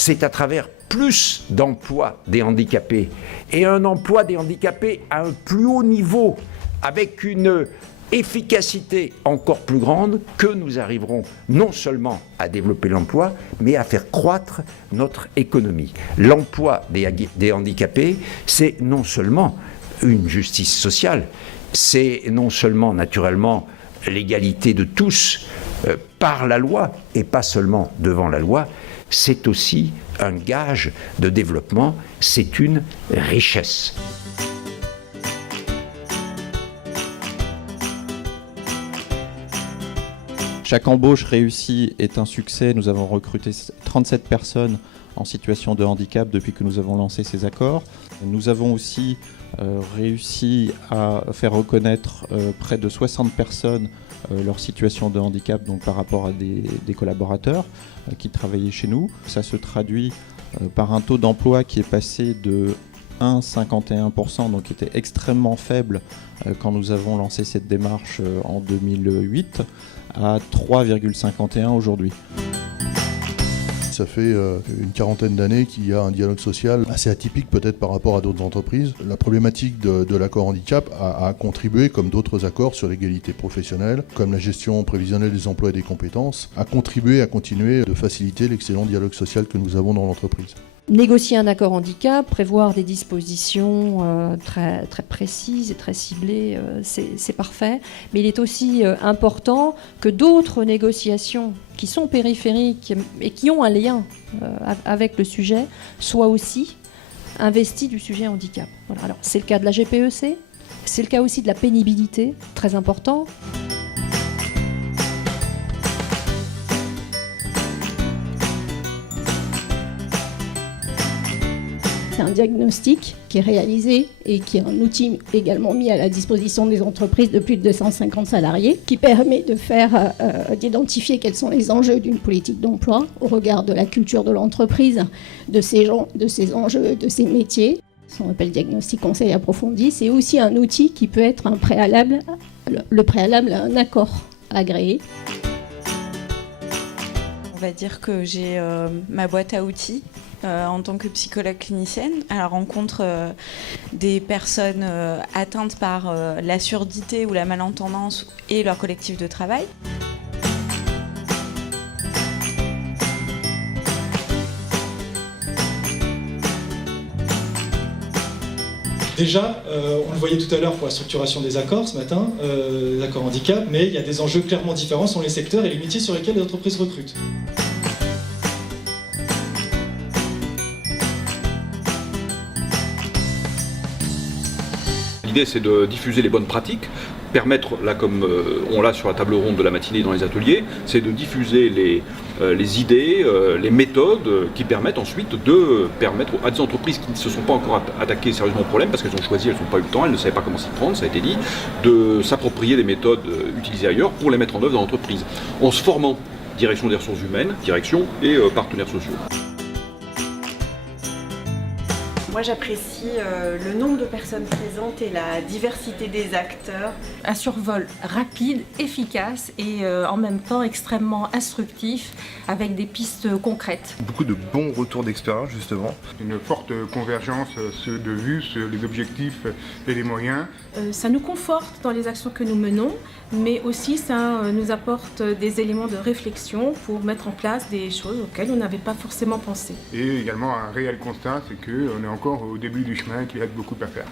c'est à travers plus d'emploi des handicapés, et un emploi des handicapés à un plus haut niveau, avec une efficacité encore plus grande, que nous arriverons non seulement à développer l'emploi, mais à faire croître notre économie. L'emploi des handicapés, c'est non seulement une justice sociale, c'est non seulement naturellement l'égalité de tous par la loi, et pas seulement devant la loi, c'est aussi un gage de développement, c'est une richesse. Chaque embauche réussie est un succès. Nous avons recruté 37 personnes en situation de handicap depuis que nous avons lancé ces accords. Nous avons aussi réussi à faire reconnaître près de 60 personnes leur situation de handicap, donc par rapport à des collaborateurs qui travaillaient chez nous. Ça se traduit par un taux d'emploi qui est passé de 1,51%, donc qui était extrêmement faible quand nous avons lancé cette démarche en 2008, à 3,51 aujourd'hui. Ça fait une quarantaine d'années qu'il y a un dialogue social assez atypique peut-être par rapport à d'autres entreprises. La problématique de l'accord handicap a contribué, comme d'autres accords sur l'égalité professionnelle, comme la gestion prévisionnelle des emplois et des compétences, a contribué à continuer de faciliter l'excellent dialogue social que nous avons dans l'entreprise. Négocier un accord handicap, prévoir des dispositions très, très précises et très ciblées, c'est parfait. Mais il est aussi important que d'autres négociations qui sont périphériques et qui ont un lien avec le sujet soient aussi investies du sujet handicap. Voilà. Alors, c'est le cas de la GPEC, c'est le cas aussi de la pénibilité, très important. C'est un diagnostic qui est réalisé et qui est un outil également mis à la disposition des entreprises de plus de 250 salariés, qui permet d'identifier quels sont les enjeux d'une politique d'emploi au regard de la culture de l'entreprise, de ses gens, de ses enjeux, de ses métiers. On appelle diagnostic conseil approfondi. C'est aussi un outil qui peut être un préalable, le préalable à un accord agréé. On va dire que j'ai ma boîte à outils en tant que psychologue clinicienne à la rencontre des personnes atteintes par la surdité ou la malentendance et leur collectif de travail. Déjà, on le voyait tout à l'heure pour la structuration des accords ce matin, les accords handicap, mais il y a des enjeux clairement différents sur les secteurs et les métiers sur lesquels les entreprises recrutent. L'idée, c'est de diffuser les bonnes pratiques, permettre, là comme on l'a sur la table ronde de la matinée dans les ateliers, c'est de diffuser les idées, les méthodes qui permettent ensuite de permettre à des entreprises qui ne se sont pas encore attaquées sérieusement au problème, parce qu'elles ont choisi, elles n'ont pas eu le temps, elles ne savaient pas comment s'y prendre, ça a été dit, de s'approprier des méthodes utilisées ailleurs pour les mettre en œuvre dans l'entreprise, en se formant direction des ressources humaines, direction et partenaires sociaux. Moi, j'apprécie le nombre de personnes présentes et la diversité des acteurs. Un survol rapide, efficace et en même temps extrêmement instructif avec des pistes concrètes. Beaucoup de bons retours d'expérience justement. Une forte convergence de vues sur les objectifs et les moyens. Ça nous conforte dans les actions que nous menons, mais aussi ça nous apporte des éléments de réflexion pour mettre en place des choses auxquelles on n'avait pas forcément pensé. Et également un réel constat, c'est qu'on est encore au début du chemin et qu'il reste beaucoup à faire.